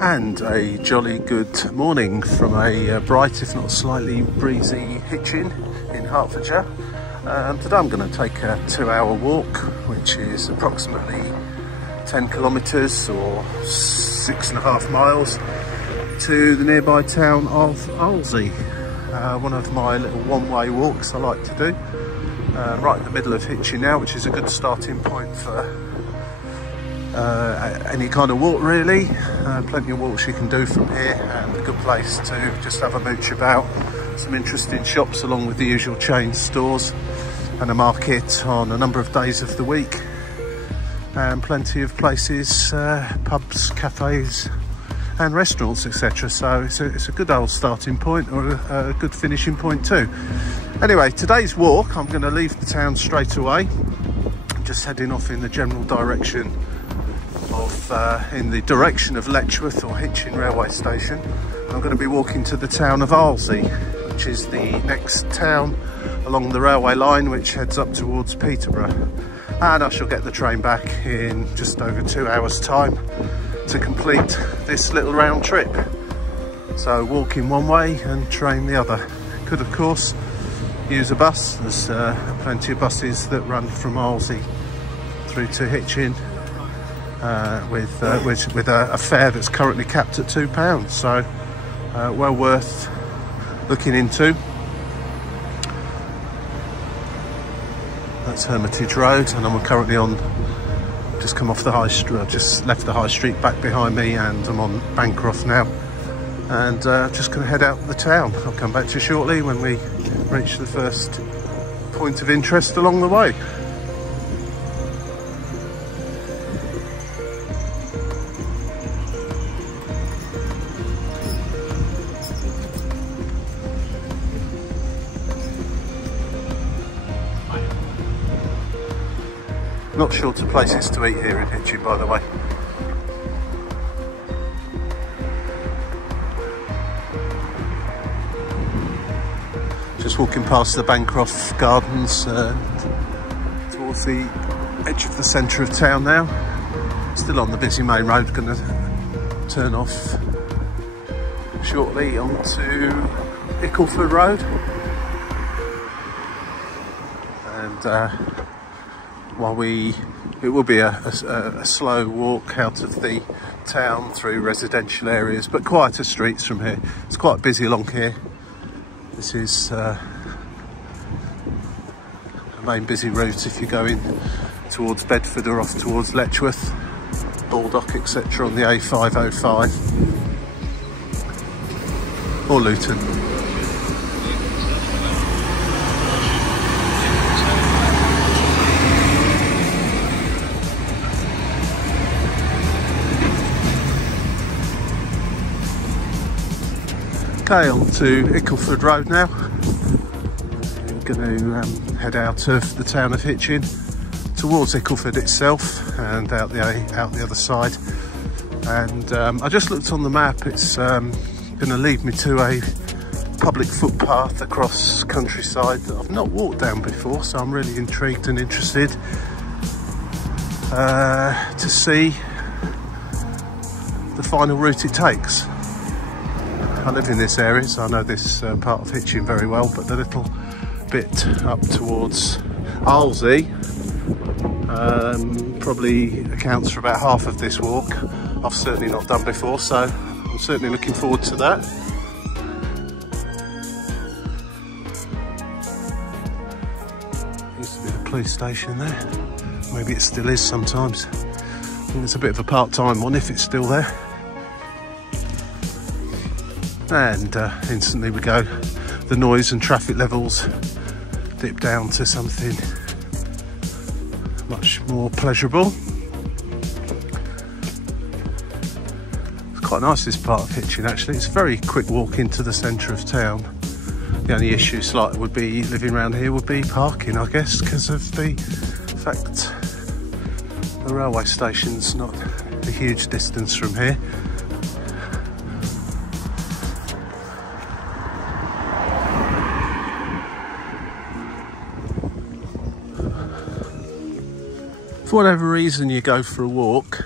And a jolly good morning from a bright, if not slightly breezy, Hitchin in Hertfordshire. Today I'm going to take a 2-hour walk, which is approximately 10 kilometres or 6.5 miles to the nearby town of Arlesey. One of my little one-way walks I like to do. Right in the middle of Hitchin now, which is a good starting point for any kind of walk really. Plenty of walks you can do from here, and a good place to just have a mooch about. Some interesting shops along with the usual chain stores, and a market on a number of days of the week, and plenty of places, pubs, cafes and restaurants, etc. So it's a good old starting point, or a good finishing point too. Anyway, today's walk, I'm going to leave the town straight away. I'm just heading off in the general direction of Letchworth or Hitchin railway station. I'm going to be walking to the town of Arlesey, which is the next town along the railway line, which heads up towards Peterborough. And I shall get the train back in just over 2 hours time to complete this little round trip. So walking one way and train the other. Could of course use a bus. There's plenty of buses that run from Arlesey through to Hitchin, with a fare that's currently capped at £2, so well worth looking into. That's Hermitage Road, and I'm currently on, just come off the high street. I've just left the high street back behind me, and I'm on Bancroft now, and just going to head out the town. I'll come back to you shortly when we reach the first point of interest along the way. Not short of places to eat here in Hitchin, by the way. Just walking past the Bancroft Gardens towards the edge of the centre of town now. Still on the busy main road, going to turn off shortly onto Ickleford Road. And while it will be a slow walk out of the town through residential areas, but quieter streets from here. It's quite busy along here. This is a main busy route if you're going towards Bedford or off towards Letchworth, Baldock, etc. on the A505 or Luton. Okay, on to Ickleford Road now. I'm going to head out of the town of Hitchin towards Ickleford itself, and out the other side. And I just looked on the map. It's going to lead me to a public footpath across countryside that I've not walked down before, so I'm really intrigued and interested to see the final route it takes. I live in this area, so I know this part of Hitchin very well, but the little bit up towards Arlesey probably accounts for about half of this walk. I've certainly not done before, so I'm certainly looking forward to that. Used to be a police station there. Maybe it still is sometimes. I think it's a bit of a part-time one if it's still there. And instantly we go, the noise and traffic levels dip down to something much more pleasurable. It's quite nice, this part of Hitchin actually. It's a very quick walk into the centre of town. The only issue would be living around here would be parking, I guess, because of the fact the railway station's not a huge distance from here. For whatever reason you go for a walk,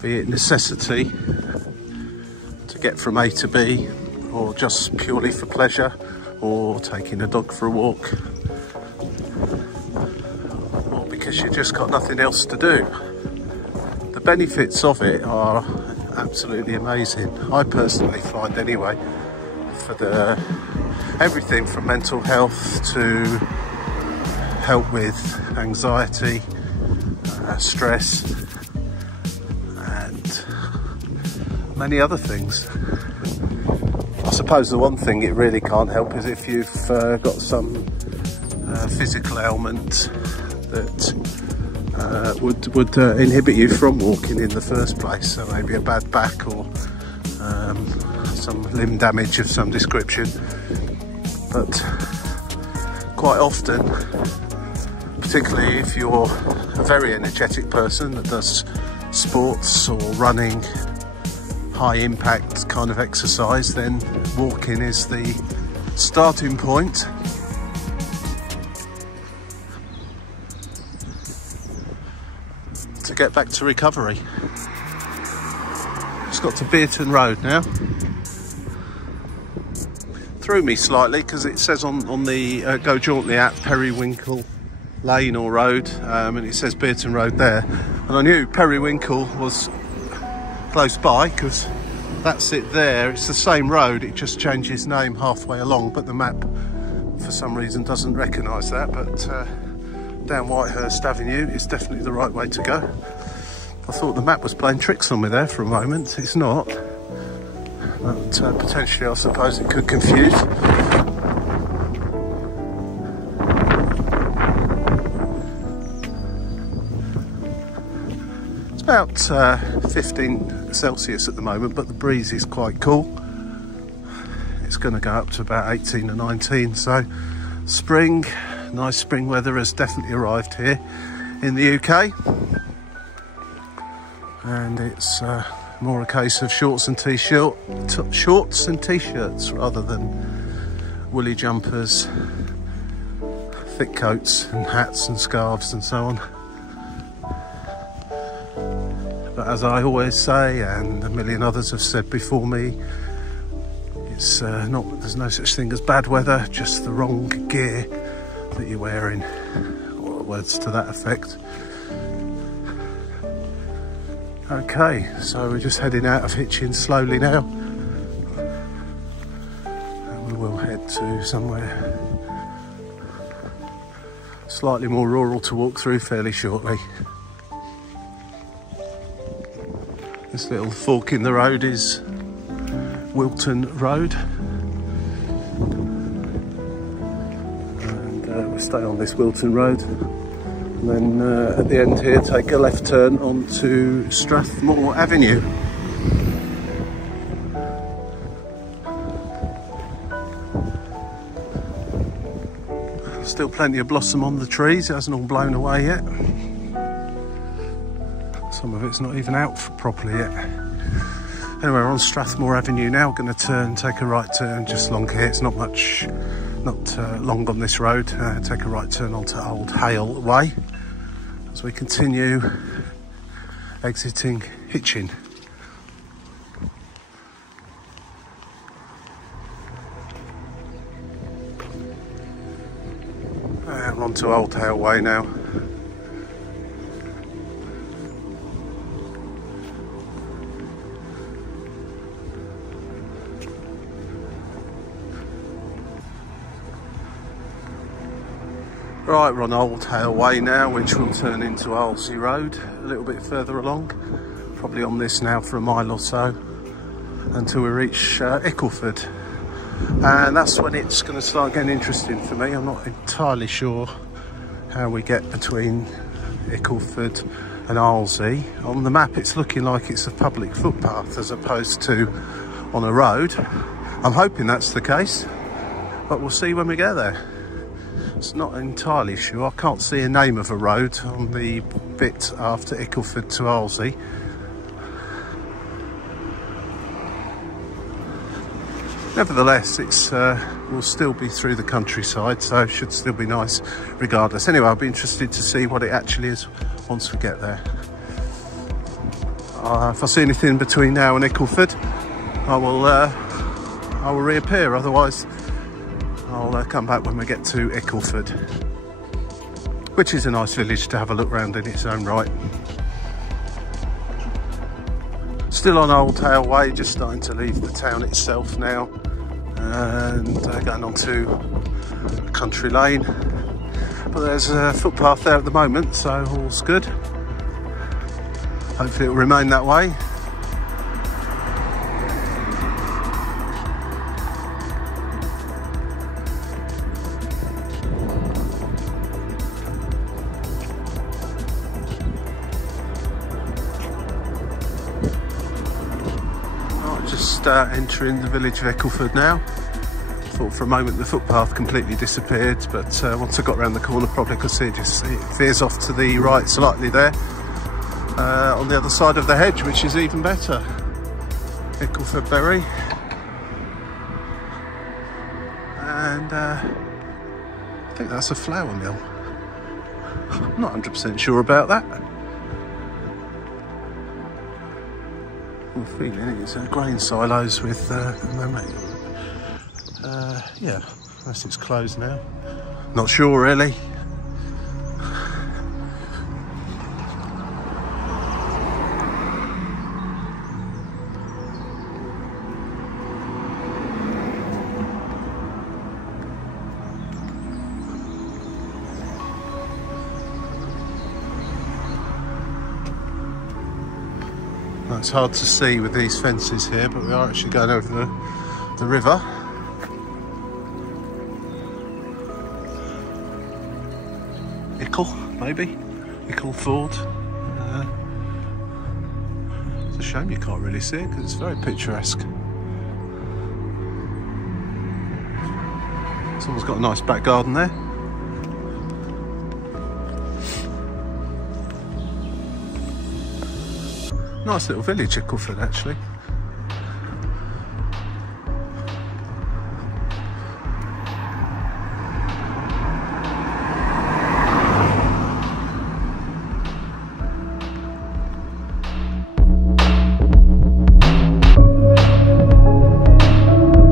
be it necessity get from A to B, or just purely for pleasure, or taking a dog for a walk, or because you've just got nothing else to do. The benefits of it are absolutely amazing, I personally find anyway, for everything from mental health to help with anxiety, stress, and many other things. I suppose the one thing it really can't help is if you've got some physical ailment that would inhibit you from walking in the first place. So maybe a bad back or some limb damage of some description. But quite often, particularly if you're a very energetic person that does sports or running, high impact kind of exercise, then walking is the starting point. To get back to recovery. Just got to Bearton Road now. Threw me slightly because it says on the go jauntily at Periwinkle Lane or Road, and it says Bearton Road there, and I knew Periwinkle was close by because that's it there. It's the same road, it just changes name halfway along, but the map for some reason doesn't recognise that. But down Whitehurst Avenue is definitely the right way to go. I thought the map was playing tricks on me there for a moment. It's not, but potentially I suppose it could confuse. It's about 15 Celsius at the moment, but the breeze is quite cool. It's going to go up to about 18 or 19, so spring, nice spring weather has definitely arrived here in the UK. And it's more a case of shorts and t-shirts rather than woolly jumpers, thick coats and hats and scarves and so on. But as I always say, and a million others have said before me, it's there's no such thing as bad weather, just the wrong gear that you're wearing, or words to that effect. Okay, so we're just heading out of Hitchin slowly now, and we will head to somewhere slightly more rural to walk through fairly shortly. This little fork in the road is Wilton Road, and we'll stay on this Wilton Road. And then at the end here, take a left turn onto Strathmore Avenue. Still plenty of blossom on the trees, it hasn't all blown away yet. Some of it's not even out properly yet. Anyway, we're on Strathmore Avenue now, going to take a right turn just along here. It's not much, not long on this road. Take a right turn onto Old Hale Way as we continue exiting Hitchin. And we're onto Old Hale Way now. Right, we're on Old Hale Way now, which will turn into Arlesey Road a little bit further along. Probably on this now for a mile or so until we reach Ickleford. And that's when it's going to start getting interesting for me. I'm not entirely sure how we get between Ickleford and Arlesey. On the map it's looking like it's a public footpath as opposed to on a road. I'm hoping that's the case, but we'll see when we get there. It's not entirely sure. I can't see a name of a road on the bit after Ickleford to Arlesey. Nevertheless, it's will still be through the countryside, so it should still be nice regardless. Anyway, I'll be interested to see what it actually is once we get there. If I see anything between now and Ickleford, I will reappear. Otherwise, I'll come back when we get to Ickleford, which is a nice village to have a look round in its own right. Still on Old Hale Way, just starting to leave the town itself now, and going on to a country lane. But there's a footpath there at the moment, so all's good. Hopefully it'll remain that way. Entering the village of Ickleford now. Thought for a moment the footpath completely disappeared, but once I got around the corner probably could see it veers off to the right slightly there, on the other side of the hedge, which is even better. Ickleford Berry. And I think that's a flour mill. I'm not 100% sure about that. I'm feeling it's grain silos with yeah, unless it's closed now. Not sure really. It's hard to see with these fences here, but we are actually going over the river. Ickle, maybe? Ickleford. It's a shame you can't really see it because it's very picturesque. Someone's got a nice back garden there. Nice little village, Ickleford, actually.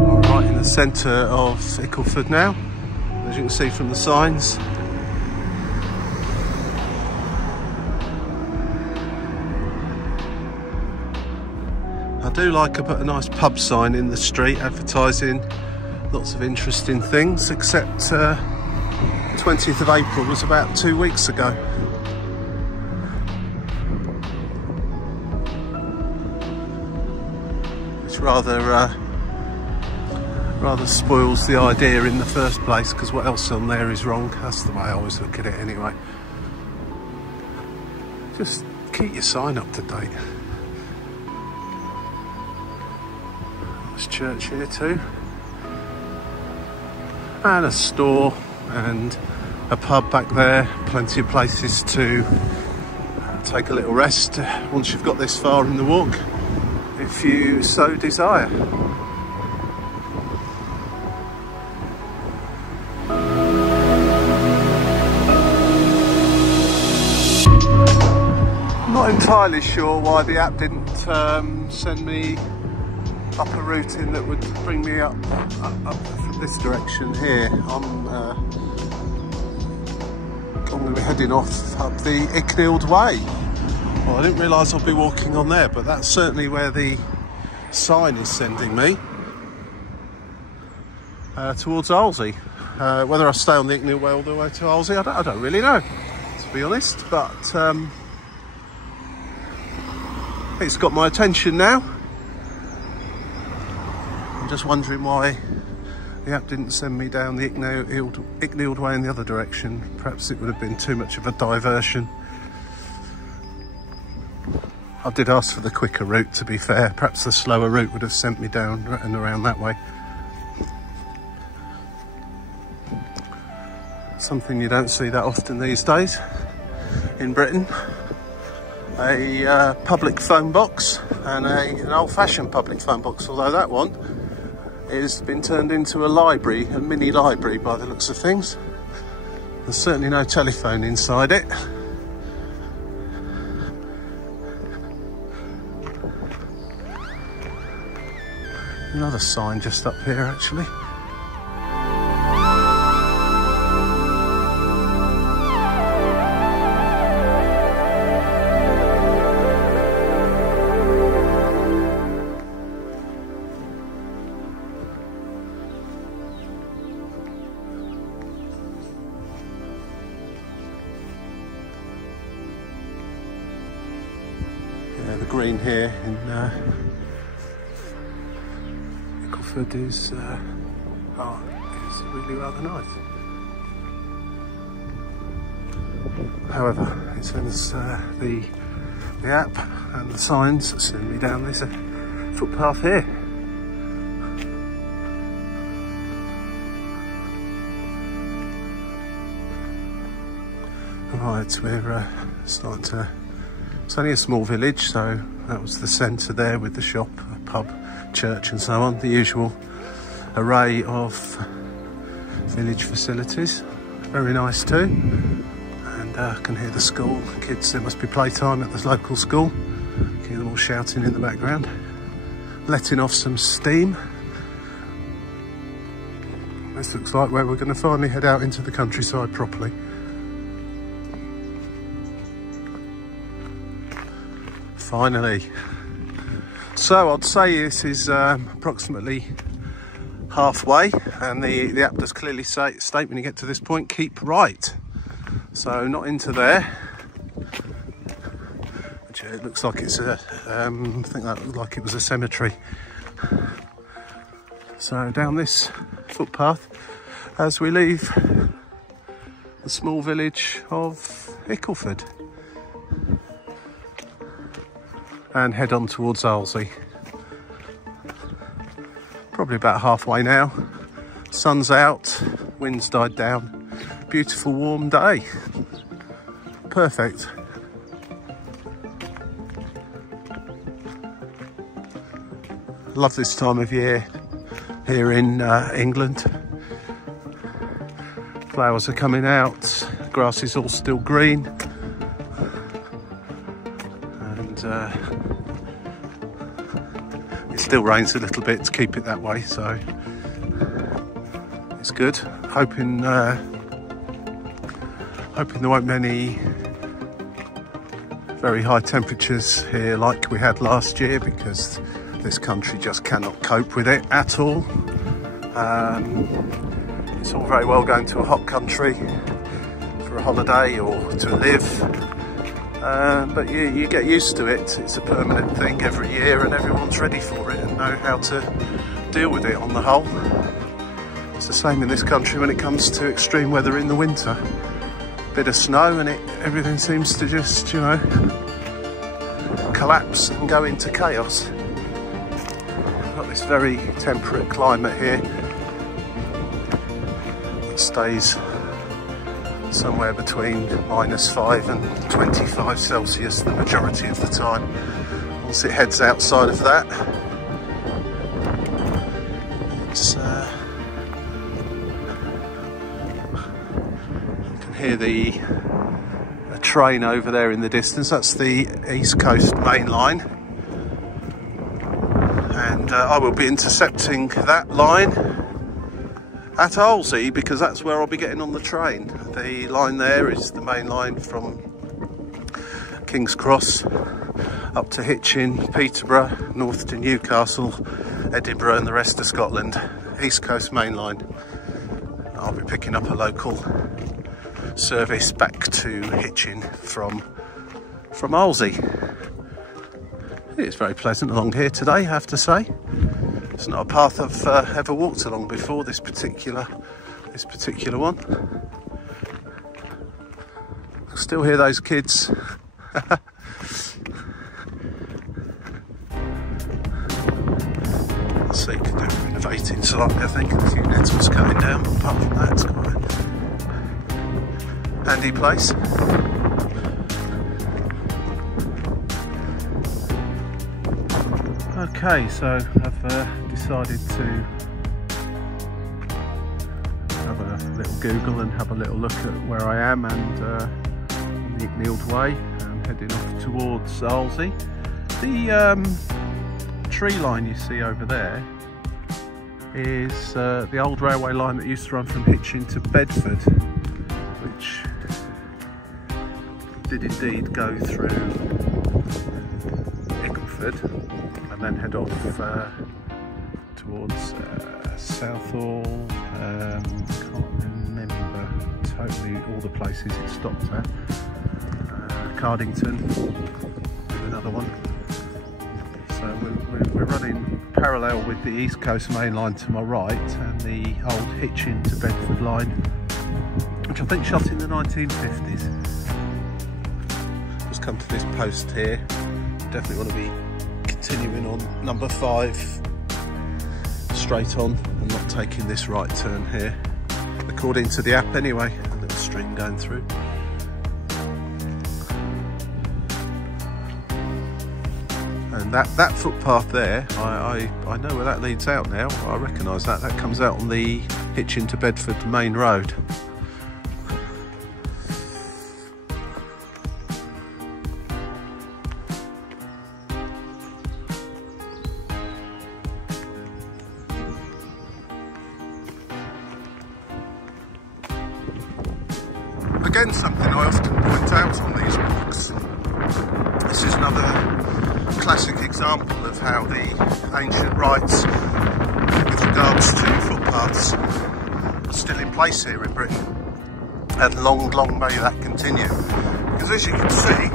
All right, in the centre of Ickleford now, as you can see from the signs. I do like to put a nice pub sign in the street advertising lots of interesting things, except 20th of April was about 2 weeks ago. Which rather spoils the idea in the first place, because what else on there is wrong. That's the way I always look at it anyway. Just keep your sign up to date. Church here too, and a store and a pub back there. Plenty of places to take a little rest once you've got this far in the walk, if you so desire. Not entirely sure why the app didn't send me up a route in that would bring me up from this direction here. I'm going to be heading off up the Icknield Way. Well, I didn't realise I'd be walking on there, but that's certainly where the sign is sending me, towards Arlesey. Whether I stay on the Icknield Way all the way to Arlesey, I don't really know, to be honest, but it's got my attention now. Just wondering why the app didn't send me down the Icknield Way in the other direction. Perhaps it would have been too much of a diversion. I did ask for the quicker route, to be fair. Perhaps the slower route would have sent me down and around that way. Something you don't see that often these days in Britain. A public phone box and an old-fashioned public phone box, although that one has been turned into a library, a mini library by the looks of things. There's certainly no telephone inside it. Another sign just up here actually. Yeah, the green here in Ickleford is really rather nice. However, it says the app and the signs that send me down this footpath here. Right, we're starting to. It's only a small village, so that was the centre there with the shop, pub, church and so on, the usual array of village facilities. Very nice too. And I can hear the school kids. There must be playtime at the local school. You hear them all shouting in the background, letting off some steam. This looks like where we're going to finally head out into the countryside properly. Finally. So I'd say this is approximately halfway, and the app does clearly state when you get to this point, keep right. So not into there. Which it looks like it's a, I think that looked like it was a cemetery. So down this footpath as we leave the small village of Ickleford and head on towards Arlesey. Probably about halfway now. Sun's out, wind's died down. Beautiful warm day. Perfect. Love this time of year here in England. Flowers are coming out, grass is all still green. And it still rains a little bit to keep it that way, so it's good. Hoping there won't be any very high temperatures here like we had last year, because this country just cannot cope with it at all. It's all very well going to a hot country for a holiday or to live, but you get used to it. It's a permanent thing every year, and everyone's ready for it and know how to deal with it on the whole. It's the same in this country when it comes to extreme weather in the winter. Bit of snow and everything seems to just, you know, collapse and go into chaos. We've got this very temperate climate here. It stays somewhere between -5 and 25 Celsius the majority of the time. Once it heads outside of that, it's you can hear a train over there in the distance. That's the East Coast Main Line, and I will be intercepting that line at Arlesey, because that's where I'll be getting on the train. The line there is the main line from King's Cross up to Hitchin, Peterborough, north to Newcastle, Edinburgh and the rest of Scotland. East Coast Main Line. I'll be picking up a local service back to Hitchin from Arlesey. It's very pleasant along here today, I have to say. It's not a path I've ever walked along before, this particular one. I still hear those kids. Let's see, they're renovating slightly, I think. A few nettles coming down, but apart from that, it's quite a handy place. Okay, so I've decided to have a little Google and have a little look at where I am, and the Icknield Way. I'm heading off towards Arlesey. The tree line you see over there is the old railway line that used to run from Hitchin to Bedford, which did indeed go through Ickleford and then head off towards Southall. Can't remember totally all the places it stopped at. Cardington, another one. So we're running parallel with the East Coast Main Line to my right and the old Hitchin to Bedford line, which I think shot in the 1950s. Just come to this post here. Definitely want to be continuing on number 5 straight on and not taking this right turn here, according to the app anyway. A little stream going through. And that footpath there, I know where that leads out now. I recognise that. That comes out on the Hitchin to Bedford main road. Again, something I often point out on these walks. This is another classic example of how the ancient rights with regards to footpaths are still in place here in Britain, and long may that continue, because as you can see,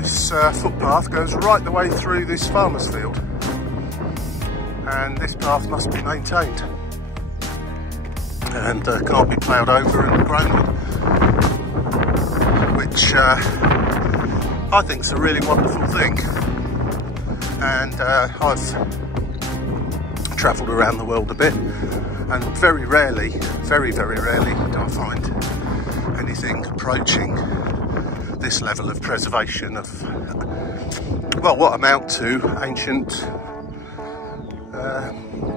this footpath goes right the way through this farmer's field, and this path must be maintained and can't be ploughed over and grown with, which I think is a really wonderful thing. And I've travelled around the world a bit, and very rarely do I find anything approaching this level of preservation of, well, what amount to ancient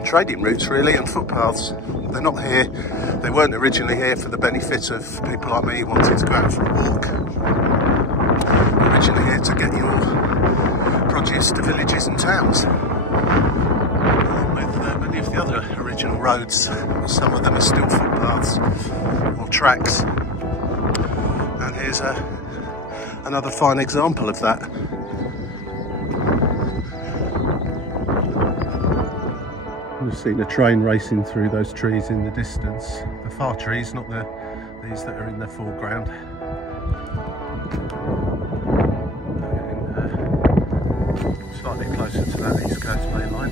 trading routes really, and footpaths. They're not here, they weren't originally here for the benefit of people like me wanting to go out for a walk. They're originally here to get your produce to villages and towns. With many of the other original roads, some of them are still footpaths or tracks. And here's another fine example of that. We've seen a train racing through those trees in the distance. The far trees, not these that are in the foreground. Slightly closer to that East Coast main line.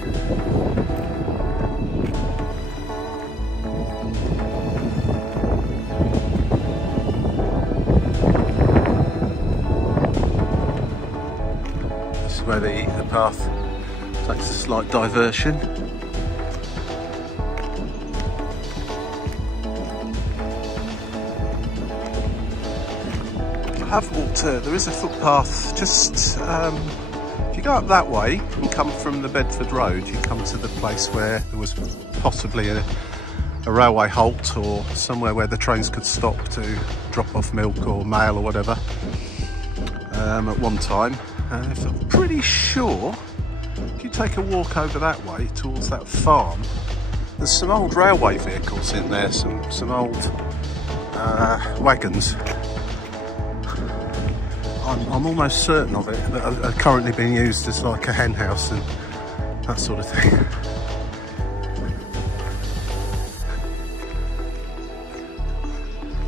This is where the path takes a slight diversion. Have walked there is a footpath just if you go up that way and come from the Bedford Road, you come to the place where there was possibly a railway halt or somewhere where the trains could stop to drop off milk or mail or whatever at one time. I'm pretty sure if you take a walk over that way towards that farm, there's some old railway vehicles in there, some old wagons. I'm almost certain of it, that are currently being used as like a hen house and that sort of thing.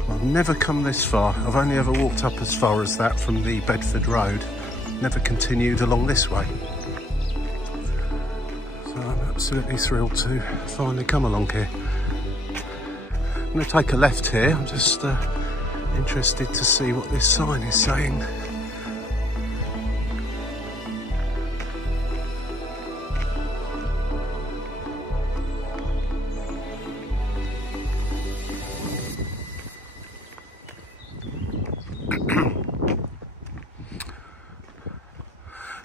I've never come this far. I've only ever walked up as far as that from the Bedford Road. Never continued along this way. So I'm absolutely thrilled to finally come along here. I'm going to take a left here. I'm just interested to see what this sign is saying.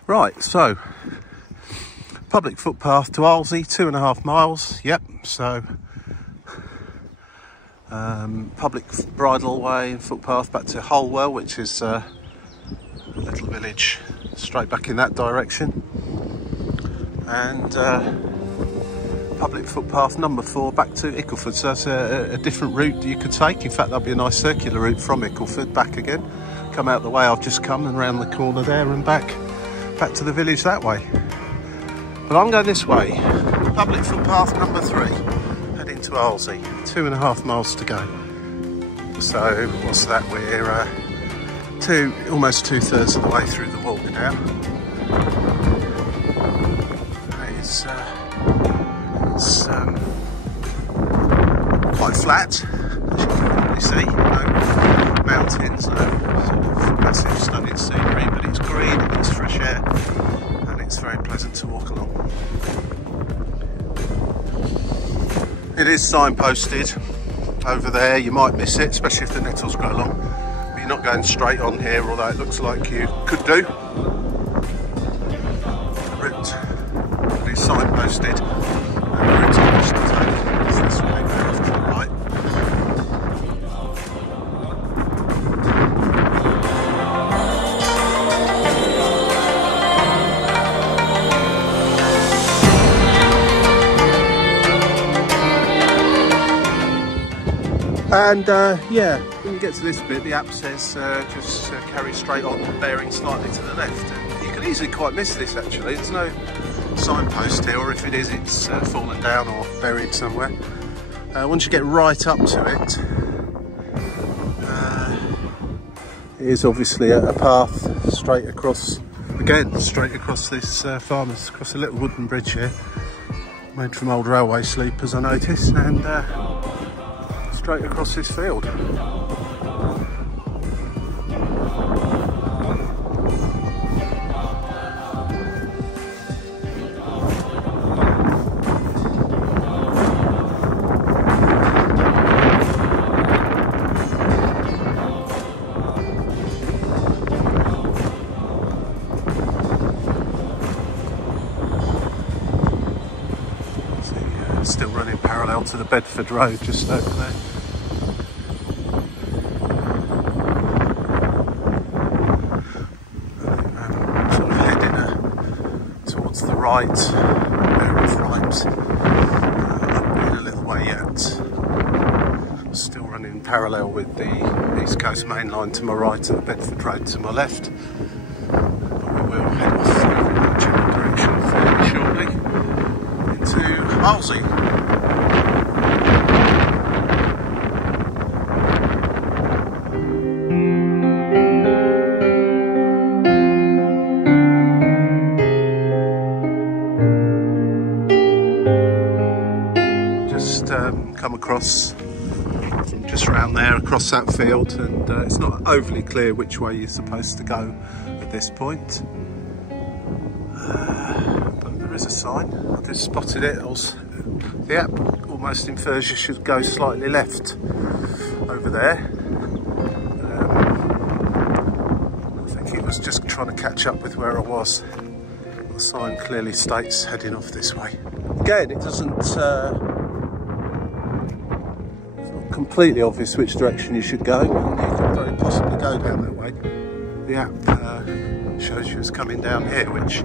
Right, so public footpath to Arlesey, 2.5 miles. Yep, so public bridle way and footpath back to Holwell, which is a little village straight back in that direction. And public footpath number 4 back to Ickleford. So that's a different route you could take. In fact, that'll be a nice circular route from Ickleford back again. Come out the way I've just come and round the corner there and back to the village that way. But I'm going this way. Public footpath number 3, heading to Arlesey. 2.5 miles to go. So what's that? We're almost 2/3 of the way through the walk now. It's quite flat, as you can probably see. No mountains, no sort of massive stunning scenery, but it's green and it's fresh air, and it's very pleasant to walk along. It is signposted over there. You might miss it, especially if the nettles grow long. But you're not going straight on here, although it looks like you could do. The route is signposted, and the route I wish to take is this way, off to the right. And yeah, when you get to this bit, the app says just carry straight on, bearing slightly to the left. And you can easily quite miss this actually. There's no signpost here, or if it is, it's fallen down or buried somewhere. Once you get right up to it, it is obviously a path straight across, again, straight across this farmers, across a little wooden bridge here, made from old railway sleepers, I noticed, and straight across this field. Still running parallel to the Bedford Road just over there. Sort of heading towards the right, there is right, up in a little way yet. Still running parallel with the East Coast Main Line to my right and the Bedford Road to my left. But we will head off in a general direction fairly shortly into Arlesey. Come across from just around there, across that field, and it's not overly clear which way you're supposed to go at this point. But there is a sign. I just spotted it. The app almost infers you should go slightly left over there. I think it was just trying to catch up with where I was. The sign clearly states heading off this way. Again, it doesn't completely obvious which direction you should go. You could very possibly go down that way. The app shows you as coming down here, which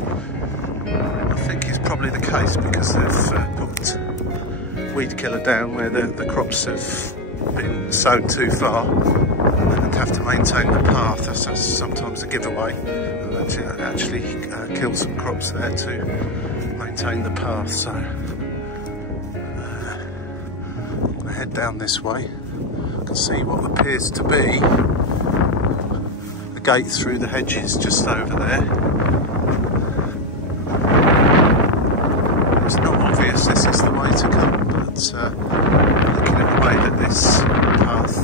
I think is probably the case because they've put weed killer down where the crops have been sown too far and have to maintain the path. That's sometimes a giveaway. And actually kill some crops there to maintain the path. So head down this way. I can see what appears to be a gate through the hedges just over there. It's not obvious this is the way to come, but looking at the way that this path,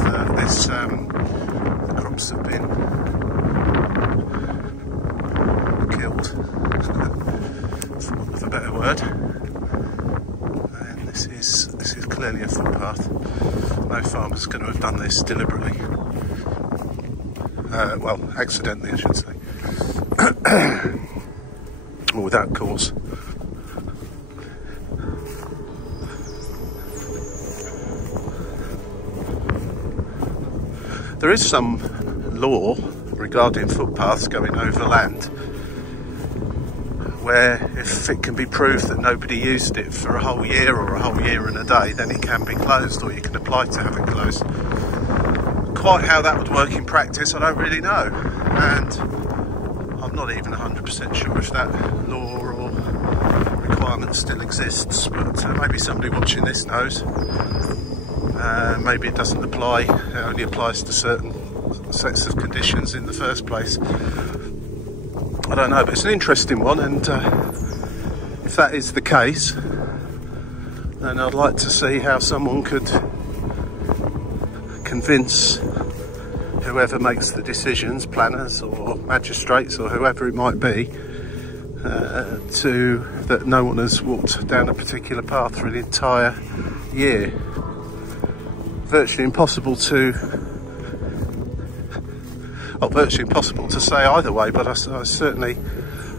the crops have been killed, for want of a better word. This is clearly a footpath. No farmer's going to have done this deliberately. Well, accidentally, I should say. Or without cause. There is some law regarding footpaths going over land, where if it can be proved that nobody used it for a whole year or a whole year and a day, then it can be closed, or you can apply to have it closed. Quite how that would work in practice, I don't really know, and I'm not even 100% sure if that law or requirement still exists, but maybe somebody watching this knows. Maybe it doesn't apply, it only applies to certain sets of conditions in the first place. I don't know, but it's an interesting one, and if that is the case, then I'd like to see how someone could convince whoever makes the decisions, planners or magistrates or whoever it might be, that no one has walked down a particular path for an entire year. Virtually impossible to say either way, but I certainly,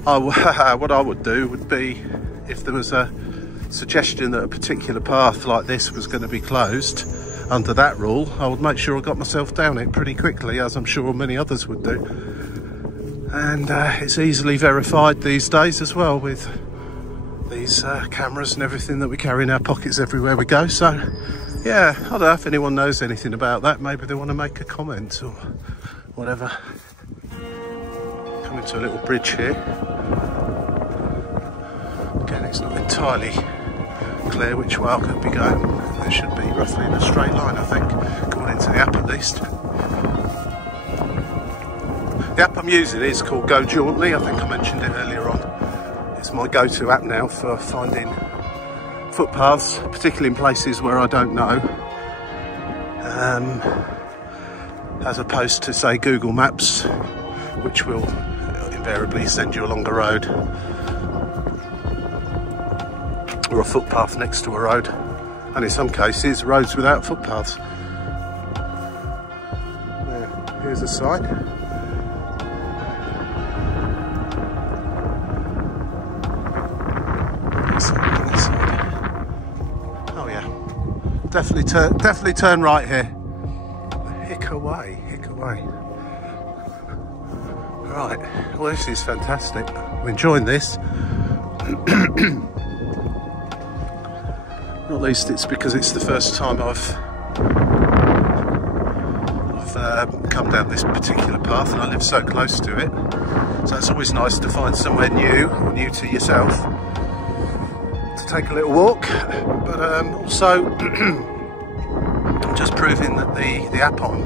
what I would do would be, if there was a suggestion that a particular path like this was going to be closed under that rule, I would make sure I got myself down it pretty quickly, as I'm sure many others would do. And it's easily verified these days as well, with these cameras and everything that we carry in our pockets everywhere we go. So yeah, I don't know if anyone knows anything about that. Maybe they want to make a comment or whatever. Coming to a little bridge here. Again, it's not entirely clear which way I could be going. It should be roughly in a straight line, I think, according to the app at least. The app I'm using is called Go Jauntly. I think I mentioned it earlier on. It's my go-to app now for finding footpaths, particularly in places where I don't know, as opposed to, say, Google Maps, which will invariably send you along a road or a footpath next to a road, and in some cases roads without footpaths. Here's a sign. Oh yeah, definitely turn right here. Hick away. Right, well, this is fantastic. I'm enjoying this. Not least it's because it's the first time I've come down this particular path, and I live so close to it. So it's always nice to find somewhere new, or new to yourself, to take a little walk. But also just proving that the app I'm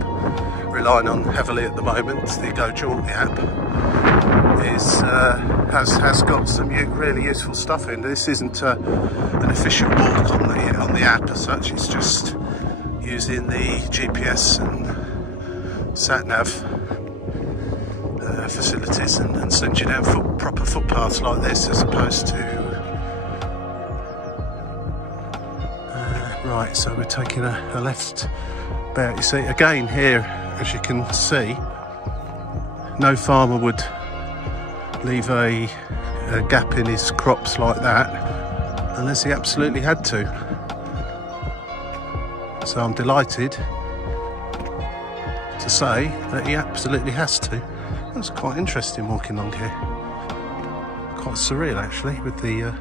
relying on heavily at the moment, the Go Jauntly app, has got some really useful stuff in. This isn't an official walk on the app as such. It's just using the GPS and sat-nav facilities and send you down proper footpaths like this, as opposed to right. So we're taking a left about, you see, again here, as you can see, no farmer would leave a gap in his crops like that unless he absolutely had to. So I'm delighted to say that he absolutely has to. That's quite interesting walking along here. Quite surreal actually, with the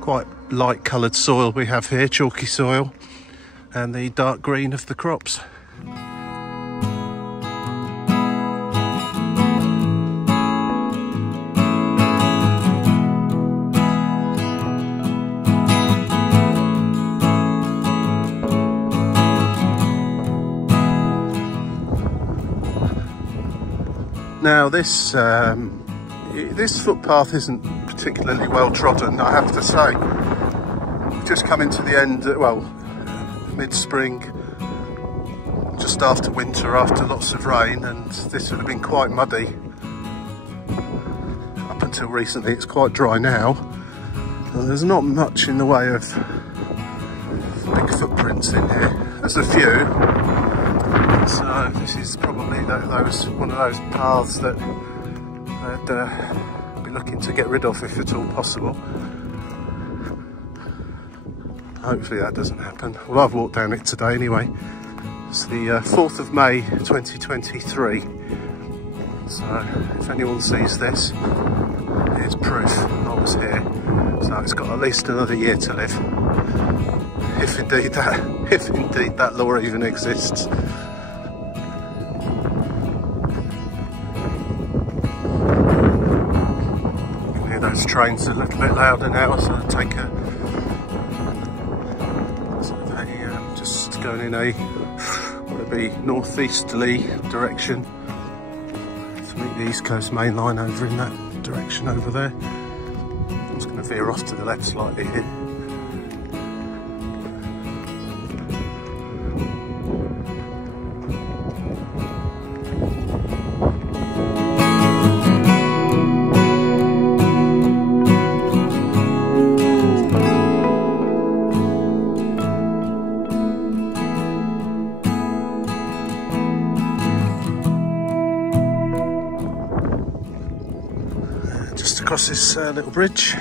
quite light coloured soil we have here, chalky soil, and the dark green of the crops. Now this footpath isn't particularly well trodden, I have to say. We've just come into the end, well, mid-spring, just after winter, after lots of rain, and this would have been quite muddy. Up until recently, it's quite dry now. And there's not much in the way of big footprints in here. There's a few. So this is probably one of those paths that I'd be looking to get rid of if at all possible. Hopefully that doesn't happen. Well, I've walked down it today anyway. It's the 4th of May 2023. So if anyone sees this, here's proof I was here. So it's got at least another year to live, if indeed that law even exists. You can hear those trains a little bit louder now, so I take a just going in a northeasterly direction to meet the East Coast main line over in that direction over there. I'm just going to veer off to the left slightly here. Across this little bridge,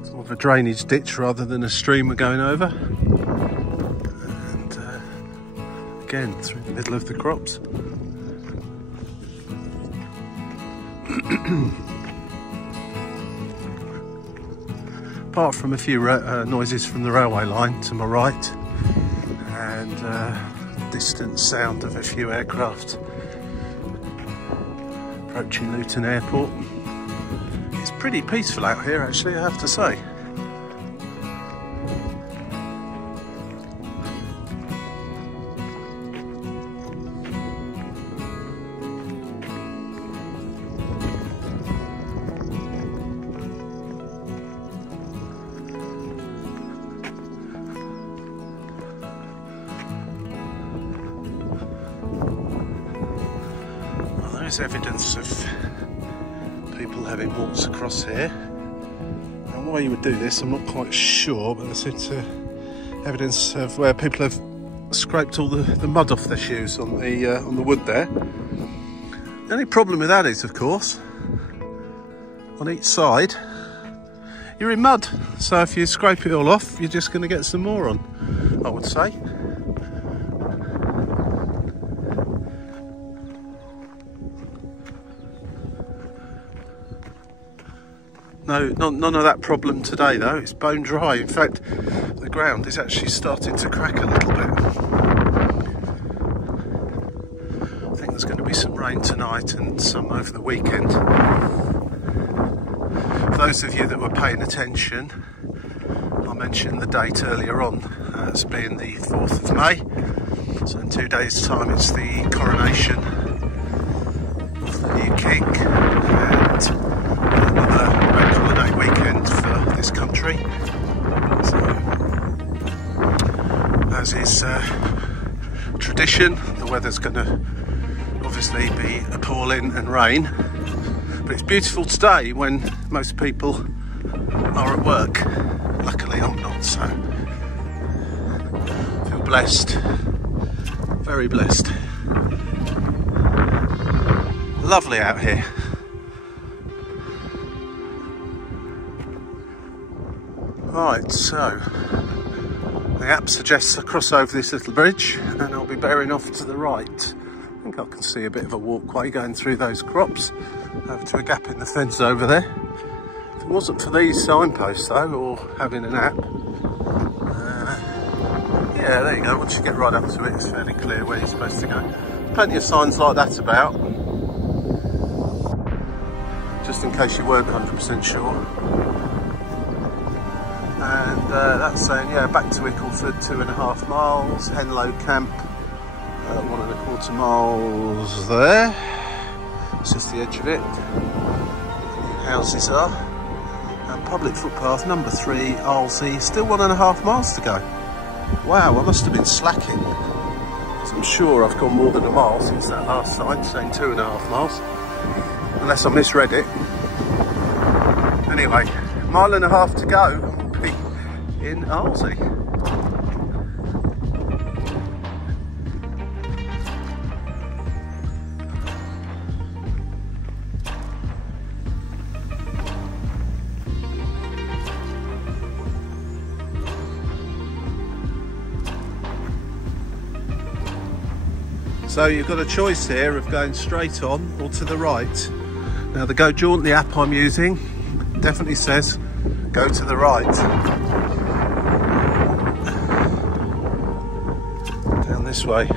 it's more of a drainage ditch rather than a stream we're going over, and again through the middle of the crops. Apart from a few noises from the railway line to my right, and distant sound of a few aircraft approaching Luton Airport. It's pretty peaceful out here, actually, I have to say. Well, there is evidence of people having walks across here, and why you would do this I'm not quite sure, but there's evidence of where people have scraped all the mud off their shoes on the wood there. The only problem with that is, of course, on each side you're in mud, so if you scrape it all off you're just going to get some more on, I would say. No, none of that problem today though. It's bone dry. In fact, the ground is actually starting to crack a little bit. I think there's going to be some rain tonight and some over the weekend. For those of you that were paying attention, I mentioned the date earlier on as being the 4th of May. So in 2 days' time it's the coronation of the new king, and another bank holiday weekend for this country. So, as is tradition, the weather's going to obviously be appalling and rain, but it's beautiful today when most people are at work. Luckily I'm not, so I feel blessed, very blessed. Lovely out here. Right, so the app suggests I cross over this little bridge and I'll be bearing off to the right. I think I can see a bit of a walkway going through those crops over to a gap in the fence over there. If it wasn't for these signposts though, or having an app, yeah, there you go, once you get right up to it it's fairly clear where you're supposed to go. Plenty of signs like that about, just in case you weren't 100% sure. And that's saying, yeah, back to Ickleford 2.5 miles, Henlow Camp 1.25 miles there. It's just the edge of it. The houses are. And public footpath number 3, Arlesey, still 1.5 miles to go. Wow, I must have been slacking. I'm sure I've gone more than a mile since that last sign saying 2.5 miles. Unless I misread it. Anyway, 1.5 miles to go. In Arlesey. So you've got a choice here of going straight on or to the right. Now the Go Jauntly app I'm using definitely says go to the right. Down this way.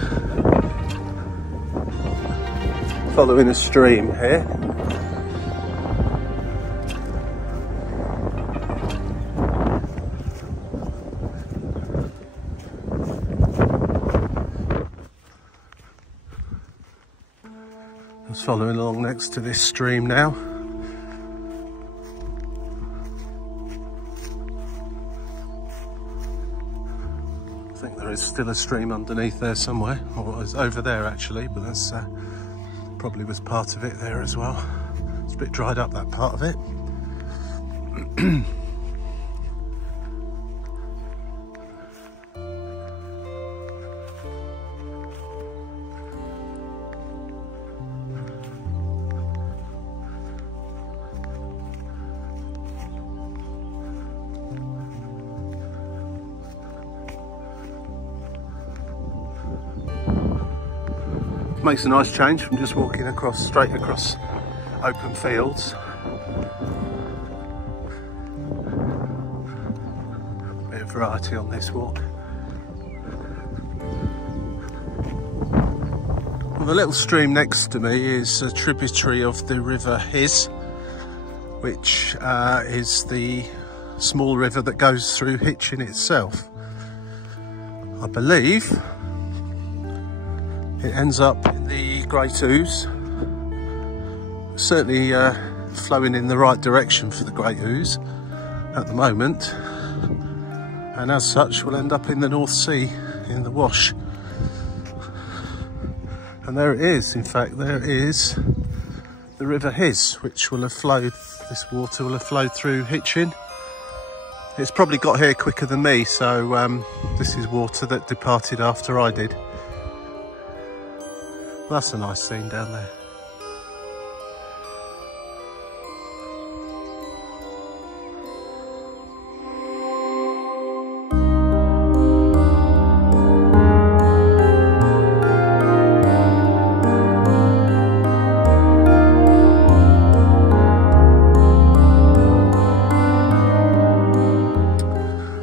Following a stream here. Just following along next to this stream now. I think there is still a stream underneath there somewhere, or it's over there actually, but that's probably was part of it there as well. It's a bit dried up, that part of it. Makes a nice change from just walking straight across open fields. Bit of variety on this walk. Well, the little stream next to me is a tributary of the River Hiz, which is the small river that goes through Hitchin itself. I believe it ends up in the Great Ouse, certainly flowing in the right direction for the Great Ouse at the moment, and as such will end up in the North Sea, in the Wash. And there it is, in fact there is the River Hiz, which will have flowed, this water will have flowed through Hitchin. It's probably got here quicker than me, so this is water that departed after I did. That's a nice scene down there.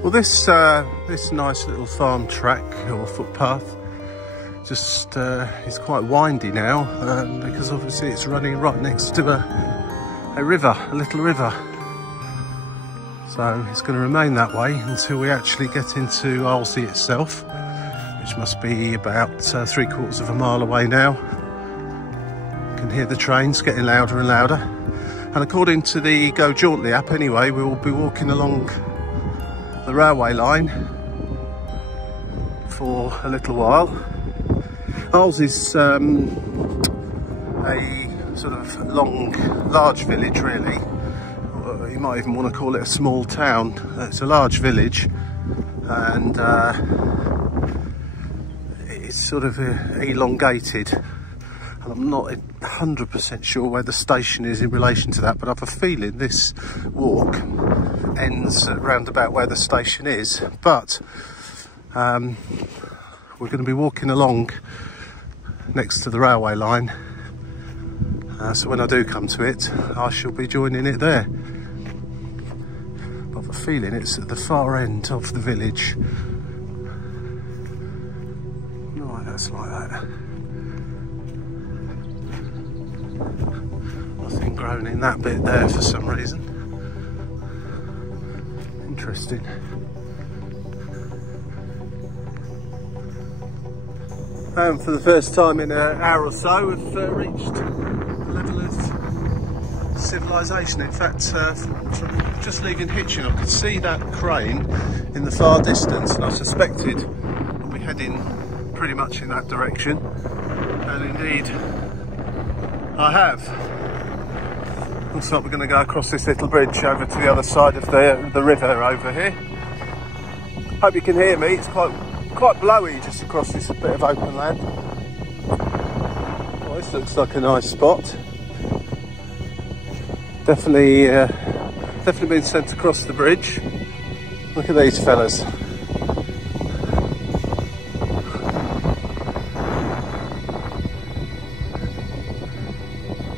Well, this nice little farm track or footpath just is quite windy now because obviously it's running right next to a river, a little river. So it's going to remain that way until we actually get into Arlesey itself, which must be about 3/4 of a mile away now. You can hear the trains getting louder and louder. And according to the Go Jauntly app anyway, we will be walking along the railway line for a little while. Arlesey's a sort of large village really. You might even want to call it a small town. It's a large village, and it's sort of elongated. And I'm not 100% sure where the station is in relation to that, but I have a feeling this walk ends around about where the station is. But we're going to be walking along next to the railway line, so when I do come to it I shall be joining it there. But I have a feeling it's at the far end of the village. Right, that's like that. Nothing grown in that bit there for some reason. Interesting. For the first time in an hour or so, we've reached a level of civilization. In fact, from just leaving Hitchin, I could see that crane in the far distance, and I suspected we'll be heading pretty much in that direction. And indeed, I have. Looks like we're going to go across this little bridge over to the other side of the river over here. Hope you can hear me. It's quite blowy just across this bit of open land. Well, this looks like a nice spot. Definitely been sent across the bridge. Look at these fellas.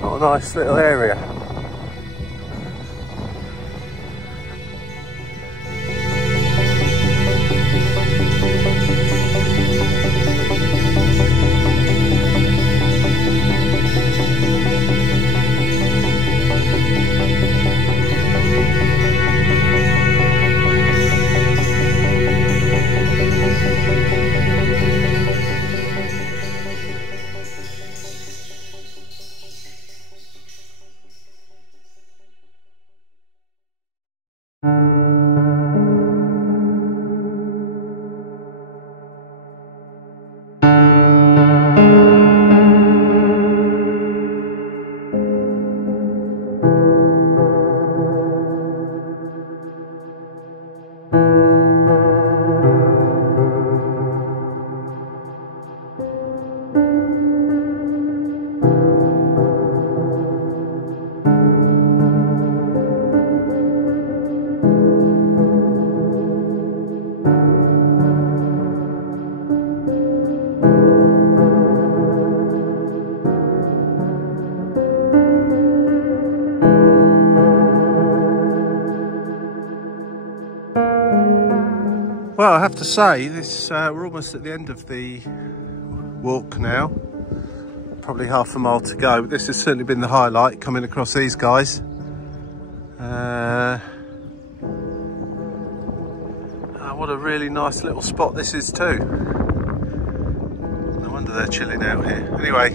What a nice little area. Well, I have to say, this we're almost at the end of the walk now. Probably half a mile to go, but this has certainly been the highlight, coming across these guys. What a really nice little spot this is too. No wonder they're chilling out here. Anyway,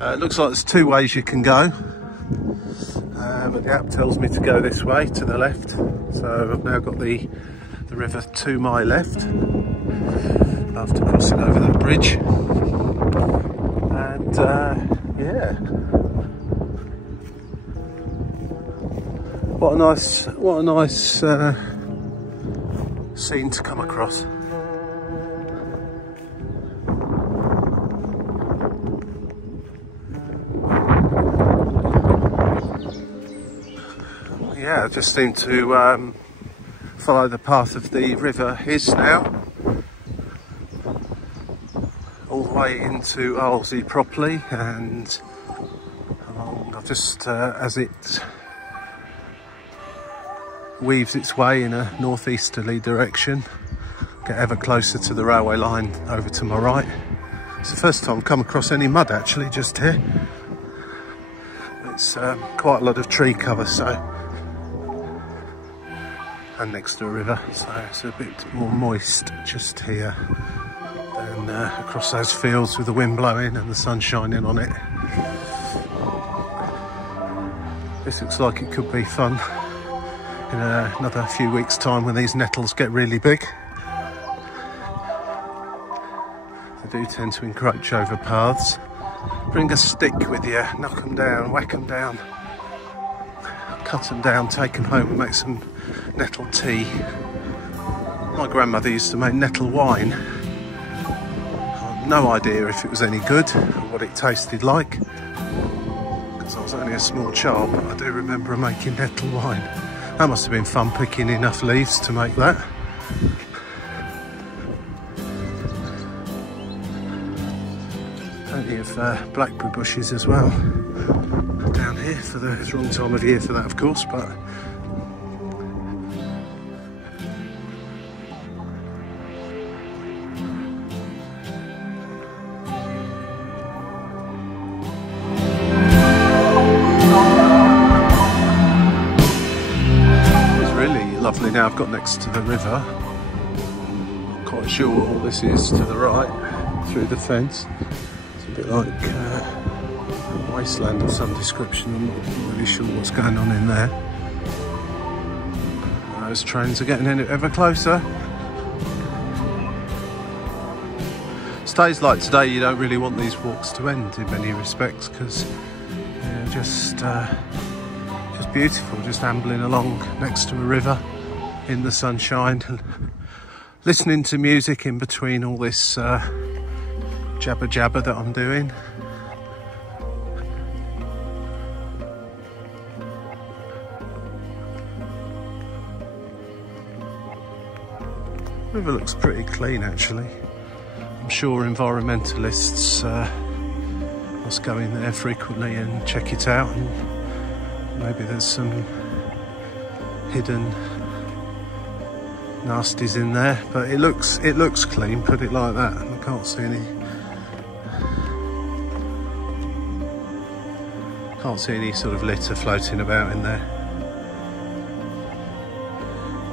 it looks like there's two ways you can go. But the app tells me to go this way, to the left. So I've now got the river to my left, after crossing over that bridge. And yeah, what a nice scene to come across. Yeah, I just seem to follow the path of the River Hiz now, all the way into Arlesey properly, and along, I've just as it weaves its way in a northeasterly direction, get ever closer to the railway line over to my right. It's the first time I've come across any mud actually just here. It's quite a lot of tree cover, so, and next to a river, so it's a bit more moist just here than across those fields with the wind blowing and the sun shining on it. This looks like it could be fun in another few weeks' time when these nettles get really big. They do tend to encroach over paths. Bring a stick with you, knock them down, whack them down, cut them down, take them home and make some nettle tea. My grandmother used to make nettle wine. I have no idea if it was any good or what it tasted like, because I was only a small child, but I do remember her making nettle wine. That must have been fun, picking enough leaves to make that. Plenty of blackberry bushes as well down here. For the wrong time of year for that, of course, but lovely. Now I've got next to the river. Not quite sure what all this is to the right through the fence. It's a bit like a wasteland of some description. I'm not really sure what's going on in there. Those trains are getting ever closer. Days like today, you don't really want these walks to end in many respects, because they're just beautiful, just ambling along next to a river in the sunshine and listening to music in between all this jabber jabber that I'm doing. The river looks pretty clean actually. I'm sure environmentalists must go in there frequently and check it out, and maybe there's some hidden nasties in there, but it looks clean, put it like that. I can't see any sort of litter floating about in there,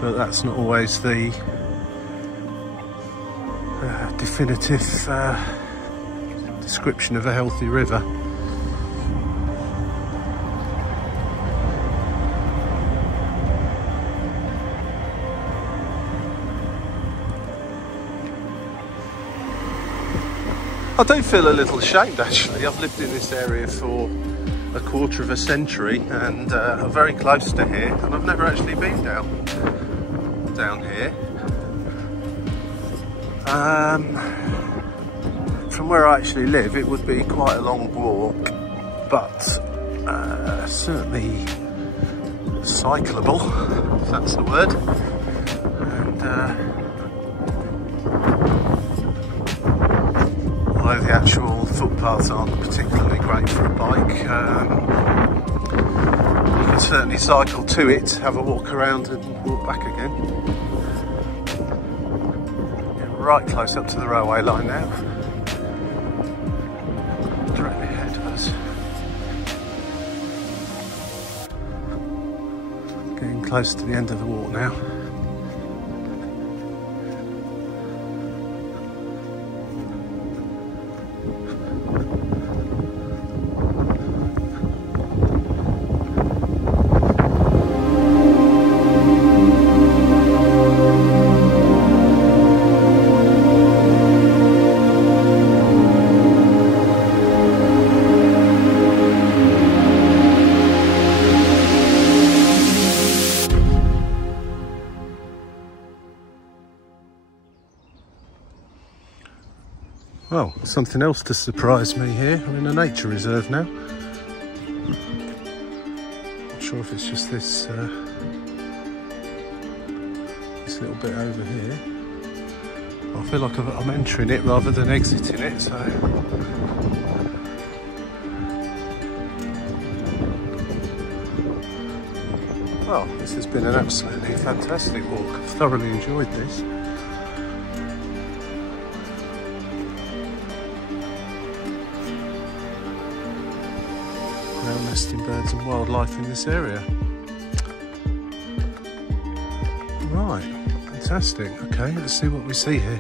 but that's not always the definitive description of a healthy river. I do feel a little ashamed actually. I've lived in this area for a quarter of a century and I'm very close to here, and I've never actually been down here. From where I actually live, it would be quite a long walk, but certainly cyclable, if that's the word. And although the actual footpaths aren't particularly great for a bike, you can certainly cycle to it, have a walk around and walk back again. right close up to the railway line now. Directly ahead of us. Getting close to the end of the walk now. Well, something else to surprise me here. I'm in a nature reserve now. Not sure if it's just this this little bit over here. I feel like I'm entering it rather than exiting it, so. Well, this has been an absolutely fantastic walk. I've thoroughly enjoyed this. Nesting birds and wildlife in this area. Right, fantastic. Okay, let's see what we see here.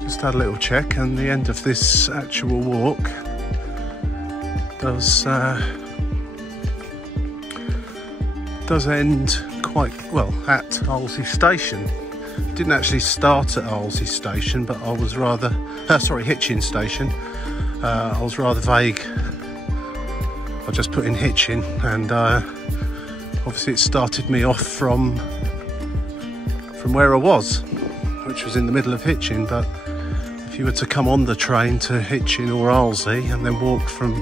Just had a little check, and the end of this actual walk does end quite well at Arlesey Station. Didn't actually start at Arlesey Station, but I was rather Hitchin Station. I was rather vague. I just put in Hitchin, and obviously it started me off from where I was, which was in the middle of Hitchin. But if you were to come on the train to Hitchin or Arlesey and then walk from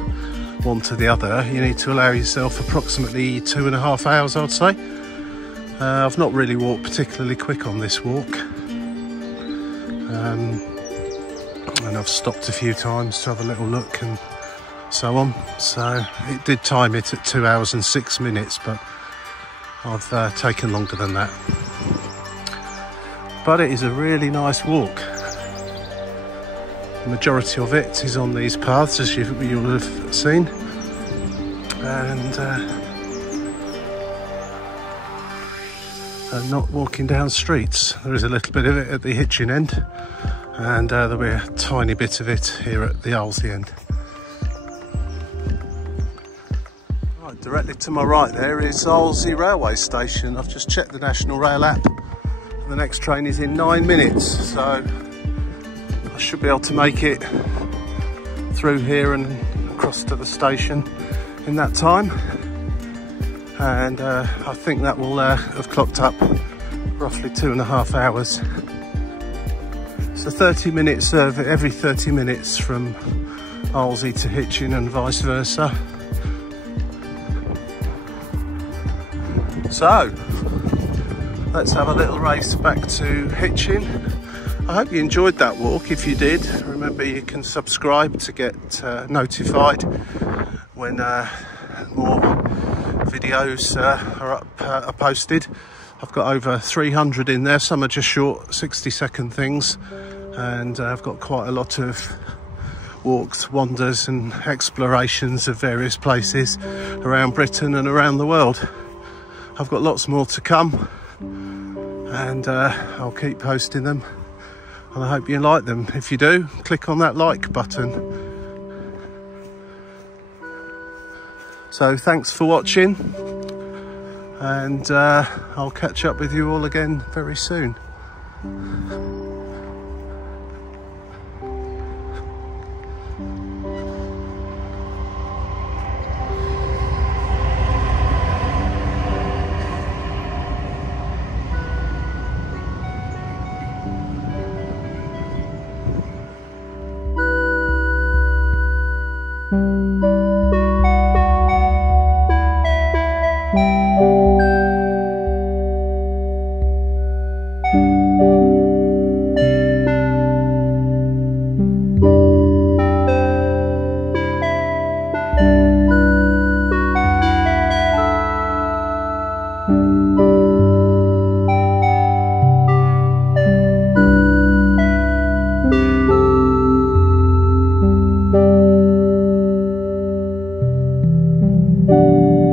one to the other, you need to allow yourself approximately 2.5 hours, I'd say. I've not really walked particularly quick on this walk, and I've stopped a few times to have a little look and so on. So it did time it at 2 hours and 6 minutes, but I've taken longer than that. But it is a really nice walk. The majority of it is on these paths, as you'll have seen, and not walking down streets. There is a little bit of it at the Hitchin end, and there'll be a tiny bit of it here at the Arlesey end. Right, directly to my right there is Arlesey railway station. I've just checked the National Rail app. The next train is in 9 minutes, so I should be able to make it through here and across to the station in that time. And I think that will have clocked up roughly 2.5 hours. So 30 minutes every 30 minutes from Arlesey to Hitchin and vice versa. So let's have a little race back to Hitchin. I hope you enjoyed that walk. If you did, remember you can subscribe to get notified when more videos are posted. I've got over 300 in there. Some are just short 60-second things, and I've got quite a lot of walks, wanders and explorations of various places around Britain and around the world. I've got lots more to come, and I'll keep posting them, and I hope you like them. If you do, click on that like button. So thanks for watching, and I'll catch up with you all again very soon. you.